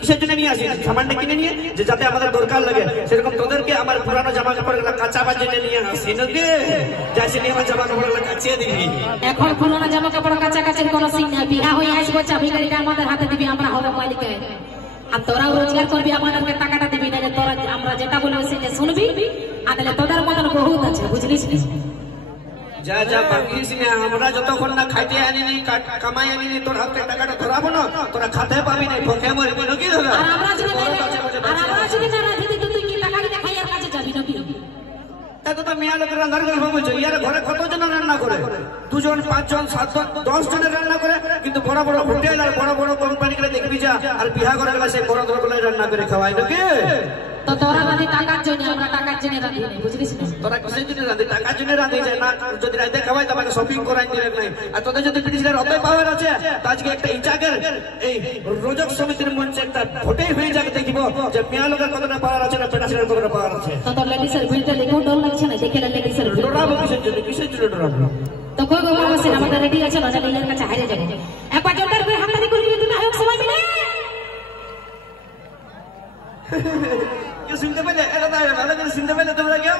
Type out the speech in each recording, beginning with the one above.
কিসের জন্য নিয়ে আসি? সামানটা কিনে নিয়ে যে যাতে আমাদের দরকার লাগে, সেরকম তোদেরকে আমার পুরানো জামা কাপড়গুলো কাচাবার জন্য নিয়ে আসি নাকি? যাইছি নিয়ে আমার জামা কাপড়গুলো কাচিয়ে দিবি। এখন পুরানো জামা কাপড় কাচাকাচির কোনো সিন নাই। বিয়া হয়ে আসবো, চাবি গাড়িটা আমাদের হাতে দিবি, আমরা হবো মালিক। আর তোরাও রোজগার করবি, আমাদেরকে টাকাটা দিবি না, যে তোরা আমরা যেটা বলবো সেটা শুনবি। আদলে তোদের মতন বহুত আছে, বুঝলিস? যা যা বাকিস না, আমরা যতক্ষণ না খাইতে আনিনি কামাই আনিনি তোর হাতে টাকাটা ধরাবো না, তোরা খাতে পাবি না, ভোকে মরবি নাকি? আর আমরা যদি না রাখি দিই, তুই কি টাকা কিনে খাইয়ার কাছে যাবি নাকি? এত তো মেয়া লোকের রান্নার গল্প বলছে। ইয়ার ঘরে কতজন রান্না করে? 2 জন 5 জন 7 জন 10 জনের রান্না করে, কিন্তু বড় বড় হোটেল আর বড় বড় কোম্পানি গুলো দেখবি যা, আর বিয়া করে গেলে সেই বড় ধরগুলো রান্না করে খাওয়ায় নাকি? তো তোরা রাঁধি টাকার জন্য, আমরা টাকার জন্য রাঁধি নাই, বুঝলিস? তোরা কিসের জন্য রাঁধি? টাকার জন্য রাঁধি যায় না। যদি রাঁধে খাওয়াই তোমাকে শপিং করাই দিলেন নাই। আর তোদের যদি ব্রিটিশদের অত পাওয়ার আছে, আজকে একটা ইচাকের এই রোজক সমিতির মঞ্চে একটা ভোটেই হয়ে যাবে, দেখিব যে মেয়া লোকের কতটা পাওয়ার আছে না পেটাসের কতটা পাওয়ার আছে। তো তোর লেডিসের বিলটা দেখেও ডর লাগছে না? দেখে লেডিসের ডরাবো কিসের জন্য? কিসের জন্য ডরাবো? তো কই গো বাবা, সেন আমাদের রেডি আছে, বাজার লিলের কাছে হারিয়ে যাবে। একবার জোরদার করে হাততালি করে দিবি, তুমি আয়োগ সবাই মিলে। কেউ শুনতে পেলে? এটা ভালো করে শুনতে পেলে তোমরা কেউ?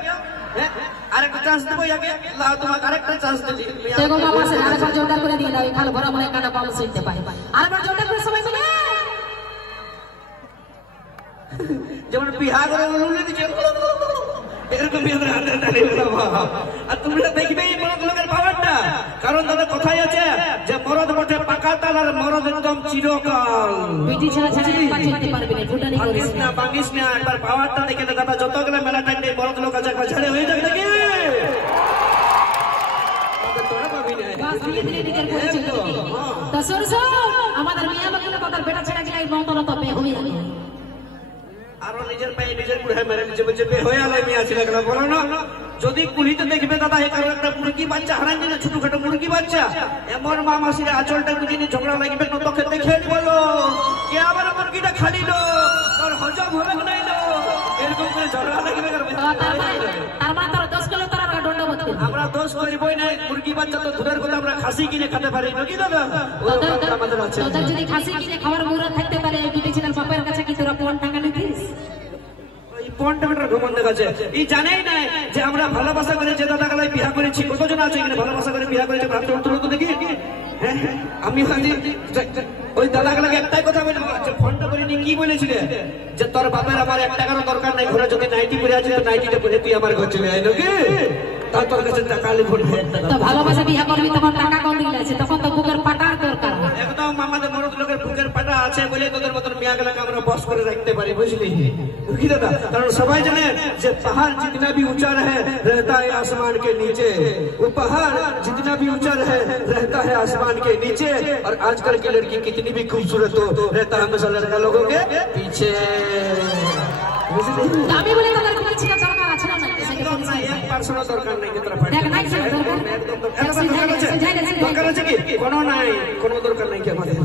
হ্যাঁ, আরেকটা চান্স দেবো ইয়াকে, লাও তোমাকে আরেকটা চান্স দিবি। দেখো বাবা, সেন আরেকবার জোরদার করে দিয়ে দাও, খাল ভরা মনে কানা পাল শুনতে পায়। আরেকবার জোরদার করে সবাই মিলে। যেমন বিহার করে উলুলে দিচ্ছে এরকম আর তোমরা দেখবে এই মরদ লোকের পাওয়ারটা। কারণ তাদের কথাই আছে যে মরদ বটে পাকা তাল আর মরদ একদম চিরকাল। বিটি ছাড়া ছাড়া একবার চলতে পারবে না, ফুটানি করিস না, বাঙ্গিস না। একবার পাওয়ারটা দেখে তো দাদা যতগুলো মেলা টাইম নেই মরদ লোক আছে, একবার ছেড়ে হয়ে যাবে নাকি? আমাদের মেয়ে লোকের কথার বেটা ছেড়া গেলে মন্তরা তো বে হয়ে যাবে। আরো নিজের পায়ে নিজের কুড়ে মেরে নিচে বলছে বে হয়ে আলাই মেয়ে আছে লাগলো বলো না। যদি কুড়িতে দেখবে দাদা এখানে একটা মুরগি বাচ্চা হারাই দিলে, ছোটখাটো মুরগি বাচ্চা, এমন মা মাসিরা আঁচলটা দুদিনে ঝগড়া লাগবে, তোকে দেখে বলো কে আবার মুরগিটা খালিল, তোর হজম হবে নাই না, এরকম করে ঝগড়া লাগবে। তার মানে তোর 10 কিলো তোর দণ্ড বলতে আমরা দোষ করিবই না। মুরগি বাচ্চা তো দূরের কথা, আমরা খাসি কিনে খেতে পারি নাকি দাদা? আমাদের আছে। তোদের যদি খাসি কিনে খাবার মুরা থাকতে পারে, বিটি ছিলেন বাপের কাছে কি তোরা কোন টাকা নিতিস? এই জানেই না যে আমরা ভালোবাসা করে যে দাদা গালায় বিয়া করেছি, কতজন আছে এখানে ভালোবাসা করে বিয়া করেছে? দেখি আমি ওই দাদা গালাকে একটাই কথা বলবো, ফোনটা করে নিয়ে কি বলেছিলে যে তোর বাপের আমার 1 টাকারও দরকার নাই, ঘরে যদি নাইটি পরে আছে তো নাইটিটা পরে তুই আমার ঘর চলে আয় নাকি? তার তোর কাছে টাকা লিখুন। তো ভালোবাসা বিয়া করবি তখন টাকা কোন দিকে আছে? তখন তো বুকের পাটার দরকার। একদম আমাদের মরদ লোকের বুকের পাটা আছে বলে তোদের মতন মেয়া গেলাকে আমরা বস করে রাখতে পারি, বুঝলি কি দাদা? কারণ সবাই জানে যে पहाड़ जितना भी ऊंचा रहे रहता है आसमान के नीचे, वो पहाड़ जितना भी ऊंचा रहे रहता है आसमान के नीचे। और आजकल की लड़की कितनी भी खूबसूरत हो रहता है हमेशा लड़का लोगों के पीछे। আমি বলে তাদের কোনো ছিল দরকার আছে না? একদম না, 1% দরকার নাই। কি তোরা দেখ নাই ছিল দরকার, দরকার আছে কি? কোনো নাই, কোনো দরকার নাই কি আমাদের।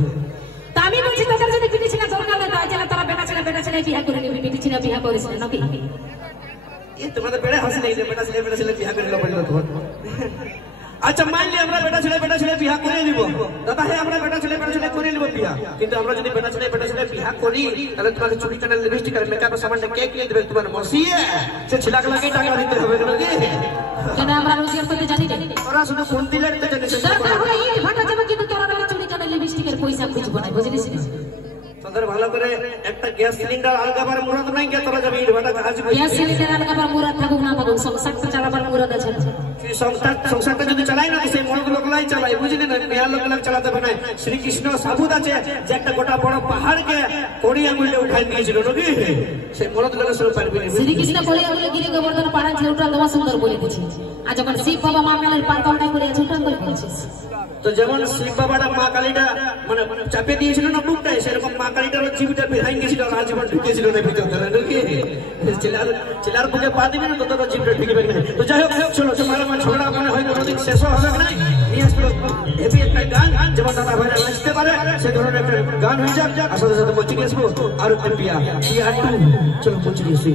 তা আমি বলছি তোদের যদি বিটি ছিল দরকার নেই, তাই তারা বেটা ছেলে বিয়া করে নিবি, বিটি ছিল বিয়া করিস না নাকি? ये तुम्हारे बेड़े हंस नहीं दे, बेटा ছেলে বিয়া করে লো বললো তোমার। আচ্ছা মান লি আমরা বেটা ছেলে বিয়া করে নিব দাদা, হ্যাঁ আমরা বেটা ছেলে করে নিব বিয়া, কিন্তু আমরা যদি বেটা ছেলে বিয়া করি তাহলে তোমাকে চুরি কানের লিপস্টিক আর মেকআপের সামানটা কে কিনে দেবে? তোমার মসিয়ে সে ছিলাগুলোকে টাকা দিতে হবে নাকি? কেন আমরা রোজগার করতে জানি না? ওরা শুধু ফোন দিলে জানিস দরকার হলে এই ভাটা যাবে, কিন্তু তোরা চুরি কানের লিপস্টিকের পয়সা খুঁজবো না, বুঝলিস? তোদের ভালো করে একটা গ্যাস সিলিন্ডার আলগাবার মুরাদ নাই কে? তোরা যাবি ইটভাটা কাজ করবি। গ্যাস সিলিন্ডার আলগাবার মুরাদ থাকুক না থাকুক, সংসারটা চালাবার মুরাদ আছে। সংসারটা যদি চালাই না সেই মরদ লোকলাই চালাই, বুঝলি না? মেয়া লোক চালাতে পারে না। শ্রীকৃষ্ণ সাবুত আছে যে একটা গোটা বড় পাহাড়কে কড়ি আঙুলে উঠাই নিয়েছিল নাকি? সেই মরদ লোকের সঙ্গে পারবি না। শ্রীকৃষ্ণ কড়ি আঙুলে গিরে গোবর্ধন পাড়ান ছিল, ওটা তোমার সুন্দর বলে দিচ্ছি। আর যখন শিব বাবা মা কালের পাল্টাই করে আছে, ওটা করে বলছিস। তো যেমন শিব বাবাটা মা কালীটা মানে চাপে দিয়েছিল না বুকটায়, সেরকম মা কালীটার জীবটা বেহাই গেছিল, রাজীবন ঢুকেছিল না ভিতর নাকি? ছেলার বুকে পা দিবে না তো তোর জীবটা ঢুকবে না। তো যাই হোক, চলো তোমার ঝগড়া মানে হয়তো কোনোদিন শেষ হবে না। নিয়ে আসলো হেভি একটা গান, যেমন দাদা ভাইরা নাচতে পারে সে ধরনের একটা গান হয়ে যাক। আর সাথে সাথে মঞ্চে নিয়ে আসবো আর একটা বিয়া 2 চলো মঞ্চে নিয়ে আসি।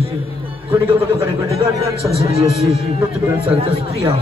কোটি গান সরস্বতী আসি নতুন গান সাথে প্রিয়া।